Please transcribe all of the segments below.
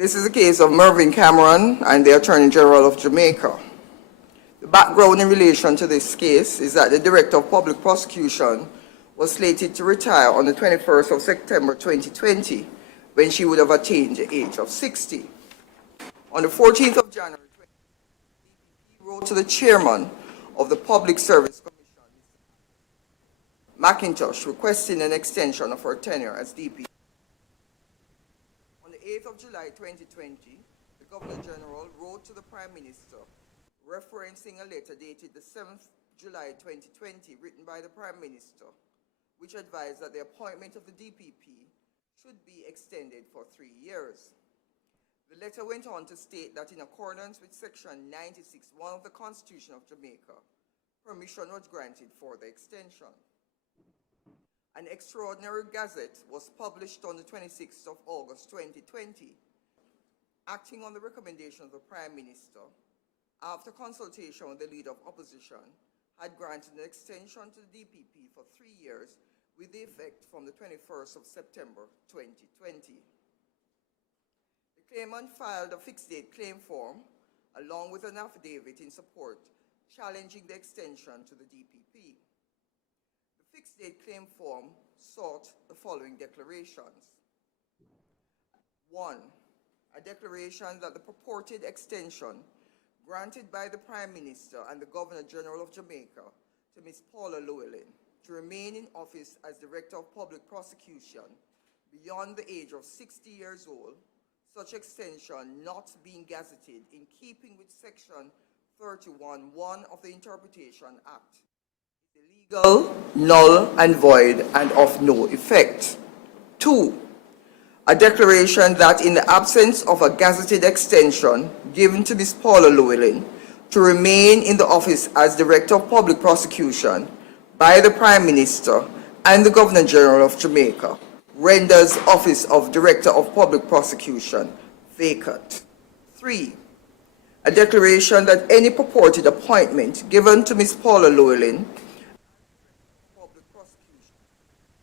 This is the case of Mervin and the Attorney General of Jamaica. The background in relation to this case is that the Director of Public Prosecution was slated to retire on the 21st of September 2020 when she would have attained the age of 60. On the 14th of January 2020, he wrote to the Chairman of the Public Service Commission, McIntosh, requesting an extension of her tenure as DP. On the 8th of July 2020, the Governor General wrote to the Prime Minister referencing a letter dated the 7th July 2020 written by the Prime Minister, which advised that the appointment of the DPP should be extended for 3 years. The letter went on to state that in accordance with Section 96(1) of the Constitution of Jamaica, permission was granted for the extension. An extraordinary gazette was published on the 26th of August 2020, acting on the recommendation of the Prime Minister, after consultation with the Leader of Opposition, had granted an extension to the DPP for 3 years with the effect from the 21st of September 2020. The claimant filed a fixed date claim form along with an affidavit in support challenging the extension to the DPP. The fixed date claim form sought the following declarations. 1. A declaration that the purported extension granted by the Prime Minister and the Governor General of Jamaica to Ms. Paula Llewellyn to remain in office as Director of Public Prosecution beyond the age of 60 years old, such extension not being gazetted in keeping with Section 31(1) of the Interpretation Act, is illegal, null and void, and of no effect. 2. A declaration that in the absence of a gazetted extension given to Ms. Paula Llewellyn to remain in the office as Director of Public Prosecution by the Prime Minister and the Governor General of Jamaica renders office of Director of Public Prosecution vacant. 3. A declaration that any purported appointment given to Ms. Paula Llewellyn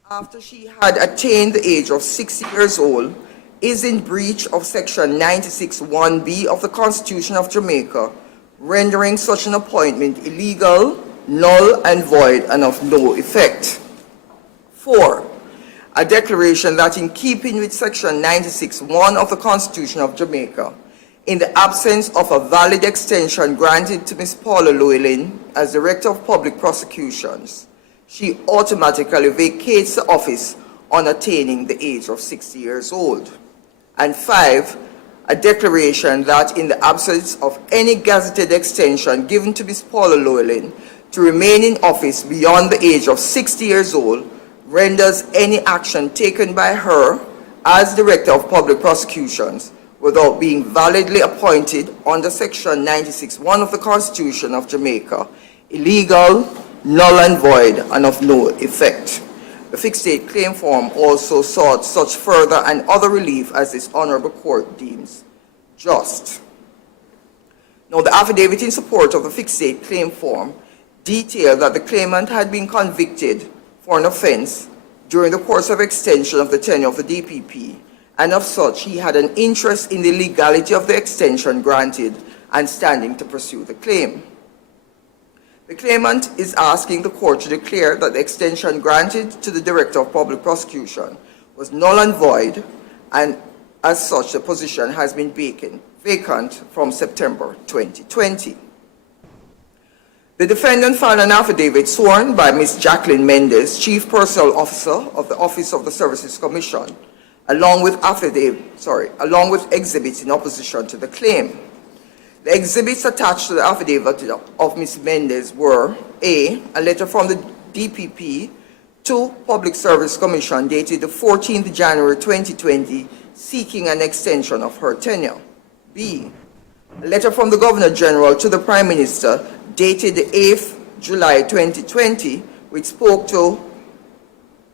after she had attained the age of 60 years old is in breach of Section 96(1)(b) of the Constitution of Jamaica, rendering such an appointment illegal, null and void, and of no effect. 4. A declaration that in keeping with Section 96(1) of the Constitution of Jamaica, in the absence of a valid extension granted to Ms. Paula Llewellyn as Director of Public Prosecutions, she automatically vacates the office on attaining the age of 60 years old. And 5, a declaration that in the absence of any gazetted extension given to Ms. Paula Llewellyn to remain in office beyond the age of 60 years old renders any action taken by her as Director of Public Prosecutions without being validly appointed under Section 96(1) of the Constitution of Jamaica illegal, null and void, and of no effect. The fixed date claim form also sought such further and other relief as this Honorable Court deems just. Now, the affidavit in support of the fixed date claim form detailed that the claimant had been convicted for an offense during the course of extension of the tenure of the DPP, and of such he had an interest in the legality of the extension granted and standing to pursue the claim. The claimant is asking the court to declare that the extension granted to the Director of Public Prosecution was null and void, and as such the position has been vacant from September 2020. The defendant filed an affidavit sworn by Ms. Jacqueline Mendez, Chief Personnel Officer of the Office of the Services Commission, along with exhibits in opposition to the claim. The exhibits attached to the affidavit of Ms. Mendez were A letter from the DPP to Public Service Commission dated the 14th January 2020 seeking an extension of her tenure. B, a letter from the Governor General to the Prime Minister dated the 8th July 2020 which spoke to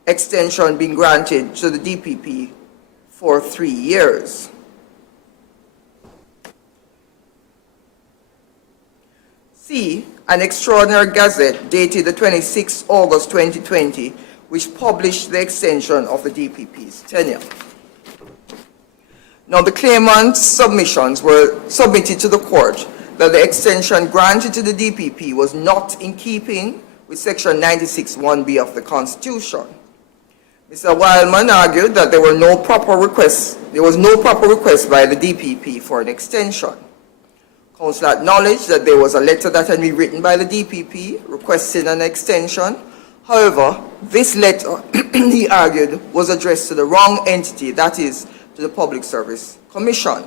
extension being granted to the DPP for 3 years. C, an extraordinary gazette dated the 26th August 2020, which published the extension of the DPP's tenure. Now, the claimant's submissions were submitted to the court that the extension granted to the DPP was not in keeping with Section 96(1)(b) of the Constitution. Mr. Wildman argued that there was no proper request by the DPP for an extension. Counsel acknowledged that there was a letter that had been written by the DPP requesting an extension. However, this letter, he argued, was addressed to the wrong entity, that is, to the Public Service Commission.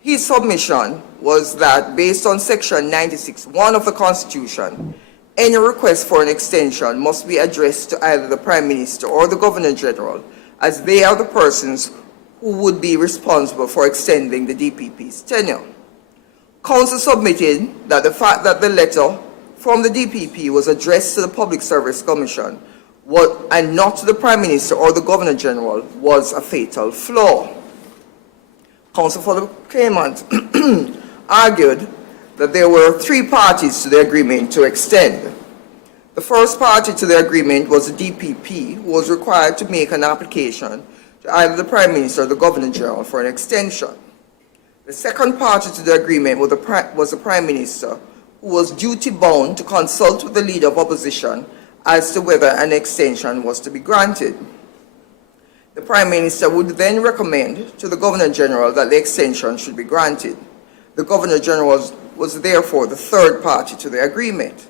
His submission was that based on Section 96(1) of the Constitution, any request for an extension must be addressed to either the Prime Minister or the Governor General, as they are the persons who would be responsible for extending the DPP's tenure. Counsel submitted that the fact that the letter from the DPP was addressed to the Public Service Commission and not to the Prime Minister or the Governor General was a fatal flaw. Counsel for the claimant argued that there were three parties to the agreement to extend. The first party to the agreement was the DPP, who was required to make an application to either the Prime Minister or the Governor General for an extension. The second party to the agreement was the Prime Minister, who was duty-bound to consult with the Leader of Opposition as to whether an extension was to be granted. The Prime Minister would then recommend to the Governor General that the extension should be granted. The Governor General was therefore the third party to the agreement.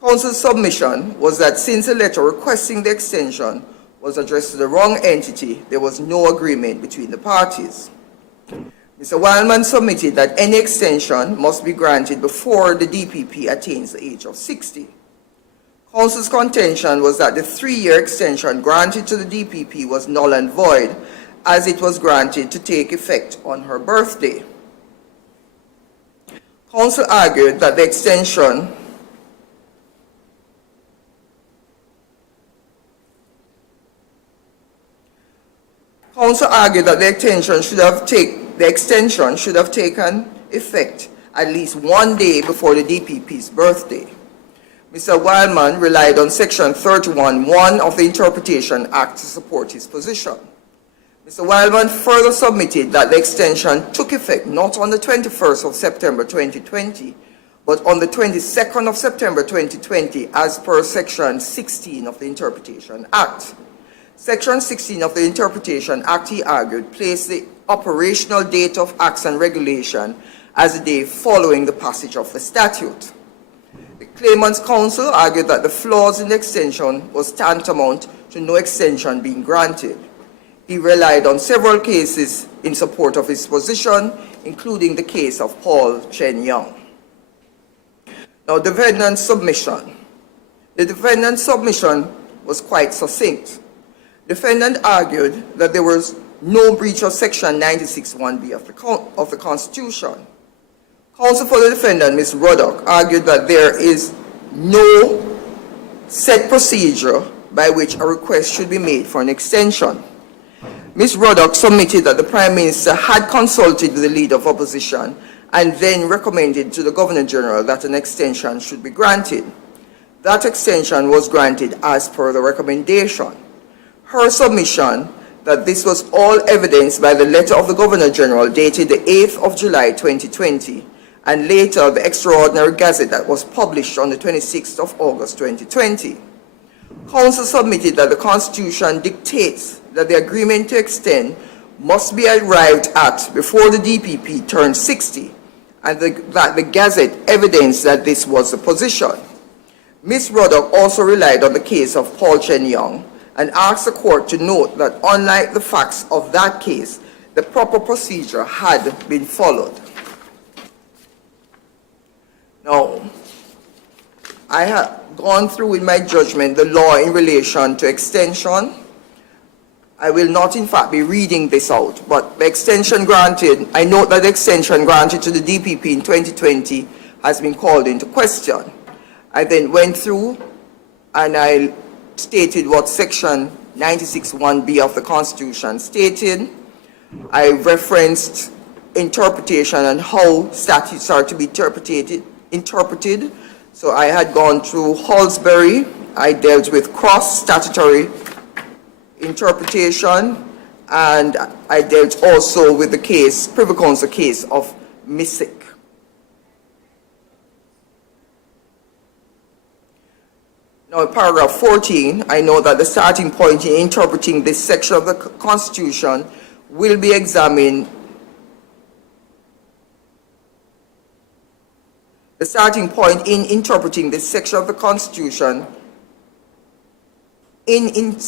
Counsel's submission was that since the letter requesting the extension was addressed to the wrong entity, there was no agreement between the parties. Mr. Wildman submitted that any extension must be granted before the DPP attains the age of 60. Counsel's contention was that the 3-year extension granted to the DPP was null and void, as it was granted to take effect on her birthday. Counsel argued that the extension should have taken effect at least 1 day before the DPP's birthday. Mr. Wildman relied on Section 31(1) of the Interpretation Act to support his position. Mr. Wildman further submitted that the extension took effect not on the 21st of September 2020, but on the 22nd of September 2020, as per Section 16 of the Interpretation Act. Section 16 of the Interpretation Act, he argued, placed the operational date of acts and regulation as the day following the passage of the statute. The claimant's counsel argued that the flaws in the extension was tantamount to no extension being granted. He relied on several cases in support of his position, including the case of Paul Chen Young. Now, the defendant's submission. The defendant's submission was quite succinct. The defendant argued that there was no breach of Section 96(1)(b) of the Constitution. Counsel for the defendant, Ms. Ruddock, argued that there is no set procedure by which a request should be made for an extension. Ms. Ruddock submitted that the Prime Minister had consulted with the Leader of Opposition and then recommended to the Governor General that an extension should be granted. That extension was granted as per the recommendation. Her submission that this was all evidenced by the letter of the Governor General dated the 8th of July 2020, and later the Extraordinary Gazette that was published on the 26th of August 2020. Counsel submitted that the Constitution dictates that the agreement to extend must be arrived at before the DPP turns 60, and that the Gazette evidenced that this was the position. Ms. Ruddock also relied on the case of Paul Chen Young and asked the court to note that unlike the facts of that case, the proper procedure had been followed. Now, I have gone through in my judgment the law in relation to extension. I will not, in fact, be reading this out, but the extension granted, I note that the extension granted to the DPP in 2020 has been called into question. I then went through and I stated what Section 96(1)(b) of the Constitution stated. I referenced interpretation and how statutes are to be interpreted. So I had gone through Halsbury. I dealt with cross-statutory interpretation. and I dealt also with the case, Privy Council case of Missick. Now, in paragraph 14, I know that the starting point in interpreting this section of the Constitution will be examined. The starting point in interpreting this section of the Constitution interpreting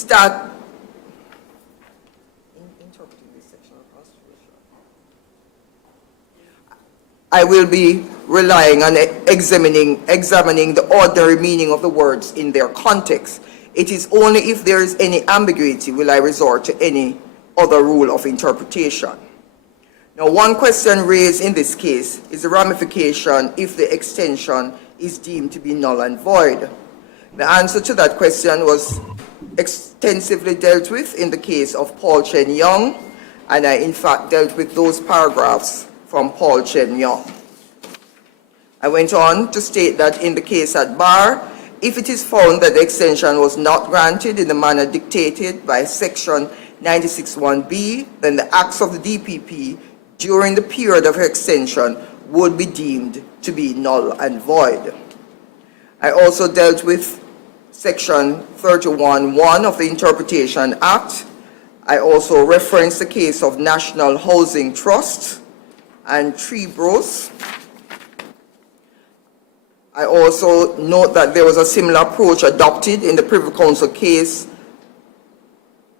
this section of the Constitution, I will be relying on examining the ordinary meaning of the words in their context. It is only if there is any ambiguity will I resort to any other rule of interpretation. Now, one question raised in this case is the ramification if the extension is deemed to be null and void. The answer to that question was extensively dealt with in the case of Paul Chen Young, and I in fact dealt with those paragraphs from Paul Chen Young. I went on to state that in the case at bar, if it is found that the extension was not granted in the manner dictated by section 96(1)(b, then the acts of the DPP during the period of extension would be deemed to be null and void. I also dealt with section 31(1) of the Interpretation Act. I also referenced the case of National Housing Trust and Trebros. I also note that there was a similar approach adopted in the Privy Council case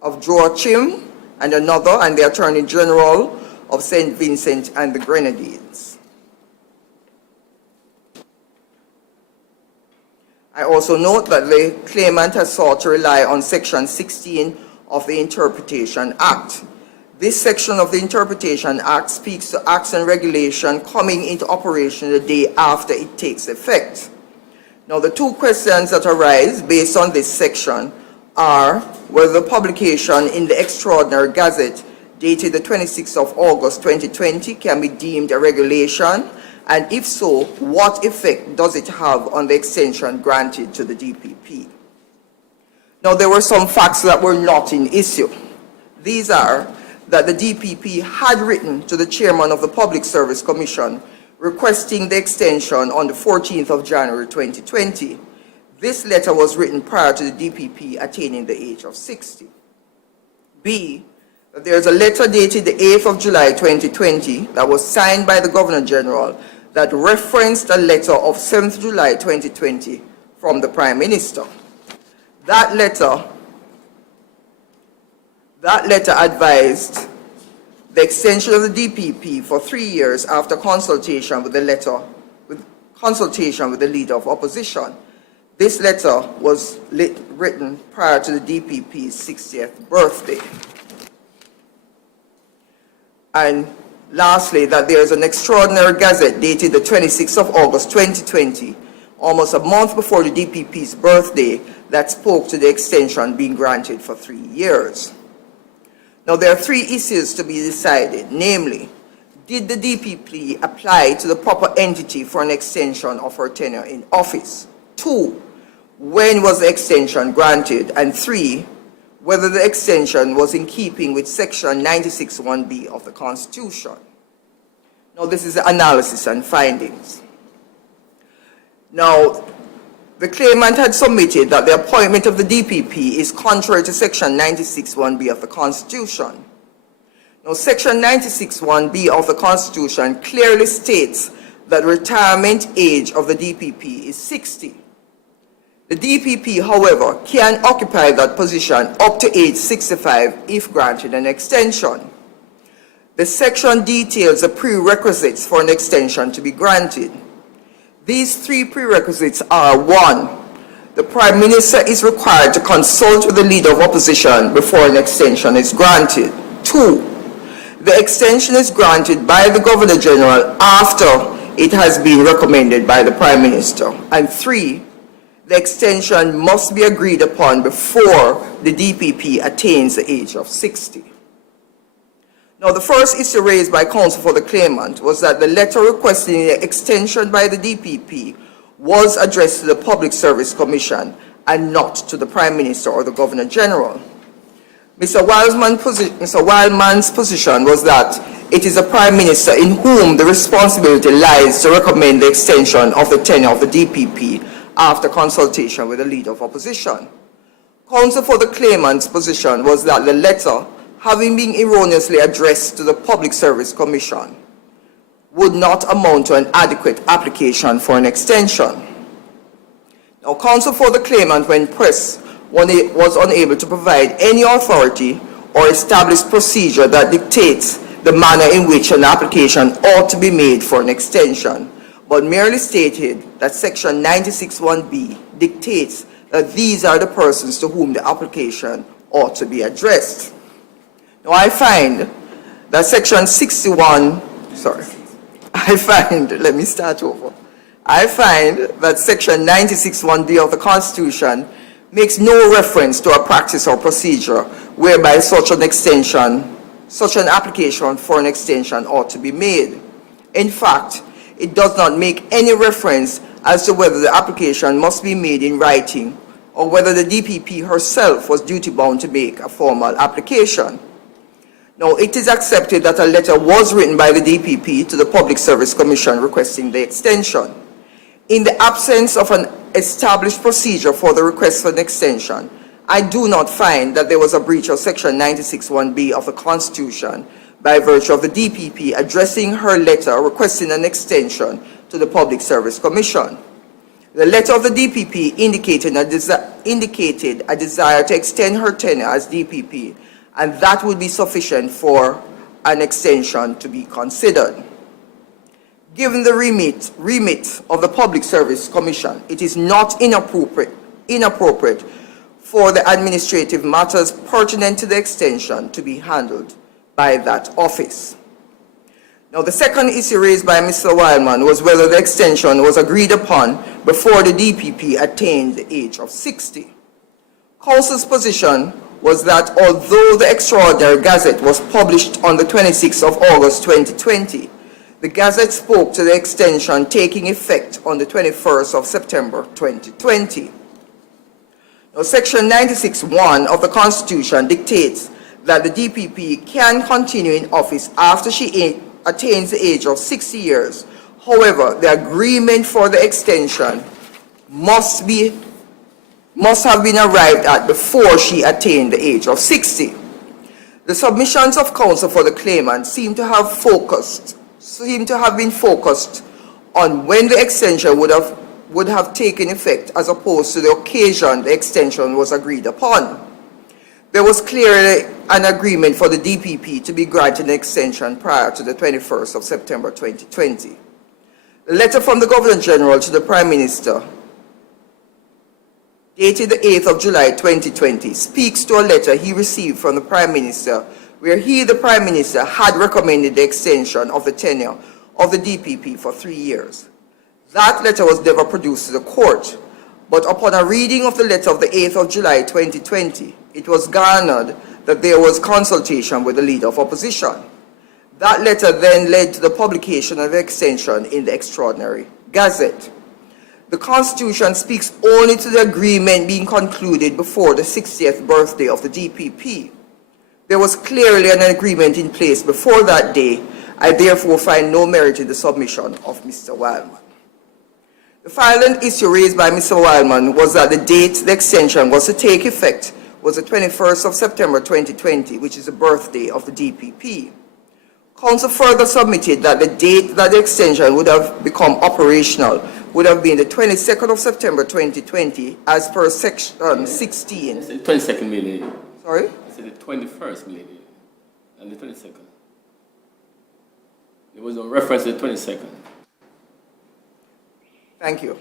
of Joachim and another, and the Attorney General of St. Vincent and the Grenadines. I also note that the claimant has sought to rely on section 16 of the Interpretation Act. This section of the Interpretation Act speaks to acts and regulation coming into operation the day after it takes effect. Now, the two questions that arise based on this section are whether the publication in the Extraordinary Gazette dated the 26th of August 2020 can be deemed a regulation, and if so, what effect does it have on the extension granted to the DPP? Now, there were some facts that were not in issue. These are that the DPP had written to the chairman of the Public Service Commission requesting the extension on the 14th of January 2020. This letter was written prior to the DPP attaining the age of 60. B, that there is a letter dated the 8th of July 2020 that was signed by the Governor General that referenced a letter of 7th July 2020 from the Prime Minister. That letter advised the extension of the DPP for 3 years after consultation with the leader of opposition. This letter was written prior to the DPP's 60th birthday. And lastly, that there is an Extraordinary Gazette dated the 26th of August 2020, almost a month before the DPP's birthday, that spoke to the extension being granted for 3 years. Now, there are three issues to be decided, namely, did the DPP apply to the proper entity for an extension of her tenure in office? 2, when was the extension granted? And 3, whether the extension was in keeping with section 96(1)(b) of the Constitution. Now, this is the analysis and findings. Now, the claimant had submitted that the appointment of the DPP is contrary to section 96(1)(b) of the Constitution. Now, section 96(1)(b) of the Constitution clearly states that the retirement age of the DPP is 60. The DPP, however, can occupy that position up to age 65 if granted an extension. The section details the prerequisites for an extension to be granted. These 3 prerequisites are: 1, the Prime Minister is required to consult with the Leader of Opposition before an extension is granted. 2, the extension is granted by the Governor General after it has been recommended by the Prime Minister. And 3, the extension must be agreed upon before the DPP attains the age of 60. Now, the first issue raised by counsel for the claimant was that the letter requesting the extension by the DPP was addressed to the Public Service Commission and not to the Prime Minister or the Governor General. Mr. Wildman's position was that it is the Prime Minister in whom the responsibility lies to recommend the extension of the tenure of the DPP after consultation with the Leader of Opposition. Counsel for the claimant's position was that the letter, having been erroneously addressed to the Public Service Commission, would not amount to an adequate application for an extension. Now, counsel for the claimant, when pressed, was unable to provide any authority or established procedure that dictates the manner in which an application ought to be made for an extension, but merely stated that Section 96(1)(b) dictates that these are the persons to whom the application ought to be addressed. Now, I find that Section 61, I find that Section 96(1)(b) of the Constitution makes no reference to a practice or procedure whereby such an application for an extension ought to be made. In fact, it does not make any reference as to whether the application must be made in writing or whether the DPP herself was duty-bound to make a formal application. Now, it is accepted that a letter was written by the DPP to the Public Service Commission requesting the extension. In the absence of an established procedure for the request for an extension, I do not find that there was a breach of Section 96(1)(b) of the Constitution by virtue of the DPP addressing her letter requesting an extension to the Public Service Commission. The letter of the DPP indicated a desire to extend her tenure as DPP, and that would be sufficient for an extension to be considered. Given the remit of the Public Service Commission, it is not inappropriate for the administrative matters pertinent to the extension to be handled by that office. Now, the second issue raised by Mr. Wildman was whether the extension was agreed upon before the DPP attained the age of 60. Counsel's position was that although the Extraordinary Gazette was published on the 26th of August 2020, the Gazette spoke to the extension taking effect on the 21st of September 2020. Now, Section 96(1) of the Constitution dictates that the DPP can continue in office after she attains the age of 60 years. However, the agreement for the extension must have been arrived at before she attained the age of 60. The submissions of counsel for the claimant seem to have been focused on when the extension would have taken effect as opposed to the occasion the extension was agreed upon. There was clearly an agreement for the DPP to be granted an extension prior to the 21st of September 2020. The letter from the Governor General to the Prime Minister, dated the 8th of July 2020, speaks to a letter he received from the Prime Minister where he, the Prime Minister, had recommended the extension of the tenure of the DPP for 3 years. That letter was never produced to the court, but upon a reading of the letter of the 8th of July 2020, it was garnered that there was consultation with the Leader of Opposition. That letter then led to the publication of the extension in the Extraordinary Gazette. The Constitution speaks only to the agreement being concluded before the 60th birthday of the DPP. There was clearly an agreement in place before that day. I therefore find no merit in the submission of Mr. Wildman. The final issue raised by Mr. Wildman was that the date the extension was to take effect was the 21st of September 2020, which is the birthday of the DPP. Counsel further submitted that the date that the extension would have become operational would have been the 22nd of September 2020 as per Section 16. It's the 22nd, lady. Sorry? I said the 21st, lady, and the 22nd. There was no reference to the 22nd. Thank you.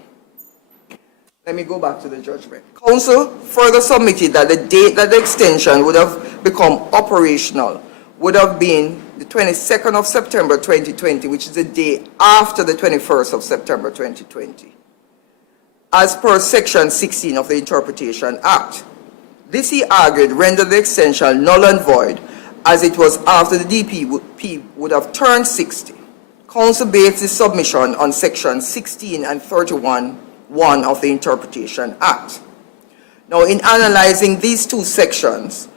Let me go back to the judgment. Counsel further submitted that the date that the extension would have become operational would have been the 22nd of September 2020, which is the day after the 21st of September 2020, as per Section 16 of the Interpretation Act. This, he argued, rendered the extension null and void, as it was after the DPP would have turned 60. Counsel based his submission on Section 16 and 31(1) of the Interpretation Act. Now, in analyzing these two sections,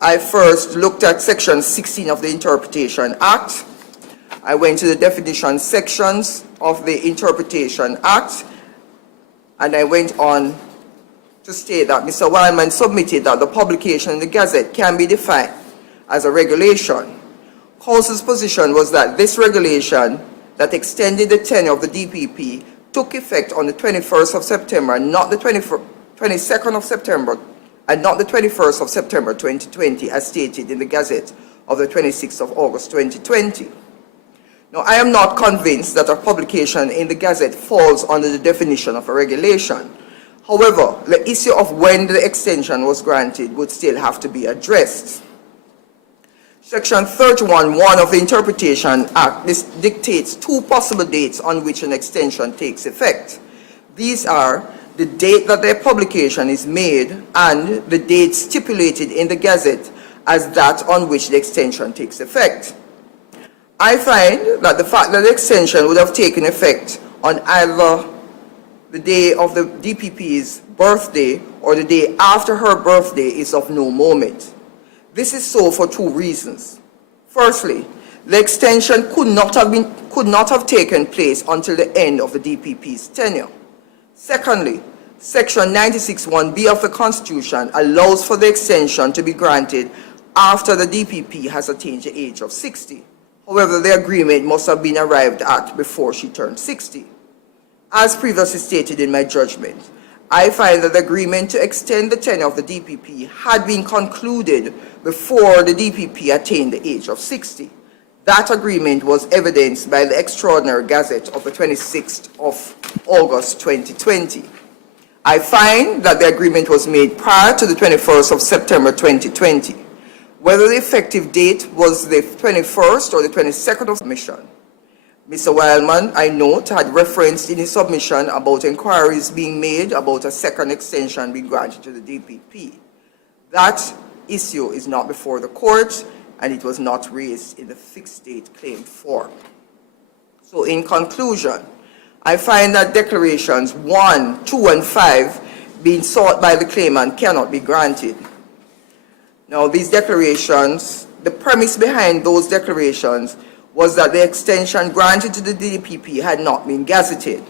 I first looked at Section 16 of the Interpretation Act. I went to the definition sections of the Interpretation Act, and I went on to state that Mr. Wildman submitted that the publication in the Gazette can be defined as a regulation. Counsel's position was that this regulation that extended the tenure of the DPP took effect on the 21st of September, not the 22nd of September, and not the 21st of September 2020, as stated in the Gazette of the 26th of August 2020. Now, I am not convinced that a publication in the Gazette falls under the definition of a regulation. However, the issue of when the extension was granted would still have to be addressed. Section 31(1) of the Interpretation Act dictates two possible dates on which an extension takes effect. These are the date that their publication is made and the date stipulated in the Gazette as that on which the extension takes effect. I find that the fact that the extension would have taken effect on either the day of the DPP's birthday or the day after her birthday is of no moment. This is so for two reasons. Firstly, the extension could not have taken place until the end of the DPP's tenure. Secondly, Section 96(1)(b) of the Constitution allows for the extension to be granted after the DPP has attained the age of 60. However, the agreement must have been arrived at before she turned 60. As previously stated in my judgment, I find that the agreement to extend the tenure of the DPP had been concluded before the DPP attained the age of 60. That agreement was evidenced by the Extraordinary Gazette of the 26th of August 2020. I find that the agreement was made prior to the 21st of September 2020. Whether the effective date was the 21st or the 22nd of submission. Mr. Wildman, I note, had referenced in his submission about inquiries being made about a second extension being granted to the DPP. That issue is not before the court, and it was not raised in the fixed date claim form. So in conclusion, I find that declarations 1, 2, and 5 being sought by the claimant cannot be granted. Now, these declarations, the premise behind those declarations was that the extension granted to the DPP had not been gazetted.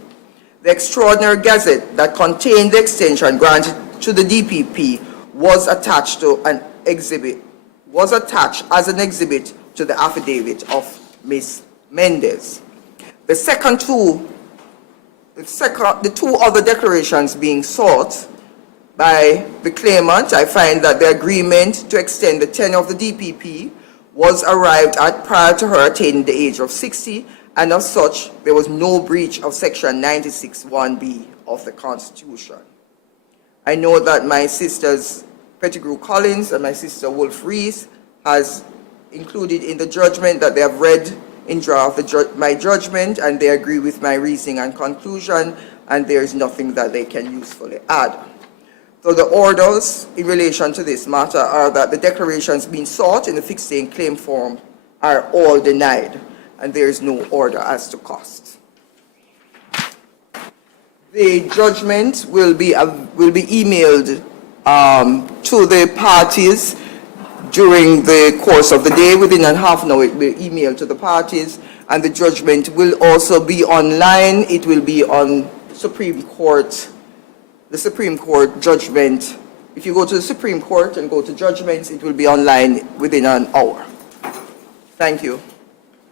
The Extraordinary Gazette that contained the extension granted to the DPP was attached to an exhibit, was attached as an exhibit to the affidavit of Ms. Mendez. The two other declarations being sought by the claimant, I find that the agreement to extend the tenure of the DPP was arrived at prior to her attaining the age of 60, and as such, there was no breach of Section 96(1)(b) of the Constitution. I know that my sisters Pettigrew Collins and my sister Wolf Rees has included in the judgment that they have read in draft my judgment, and they agree with my reasoning and conclusion, and there is nothing that they can usefully add. So the orders in relation to this matter are that the declarations being sought in the fixed date claim form are all denied, and there is no order as to cost. The judgment will be emailed to the parties during the course of the day. Within a half an hour, it will be emailed to the parties, and the judgment will also be online. It will be on Supreme Court. The Supreme Court judgment, if you go to the Supreme Court and go to judgments, it will be online within an hour. Thank you.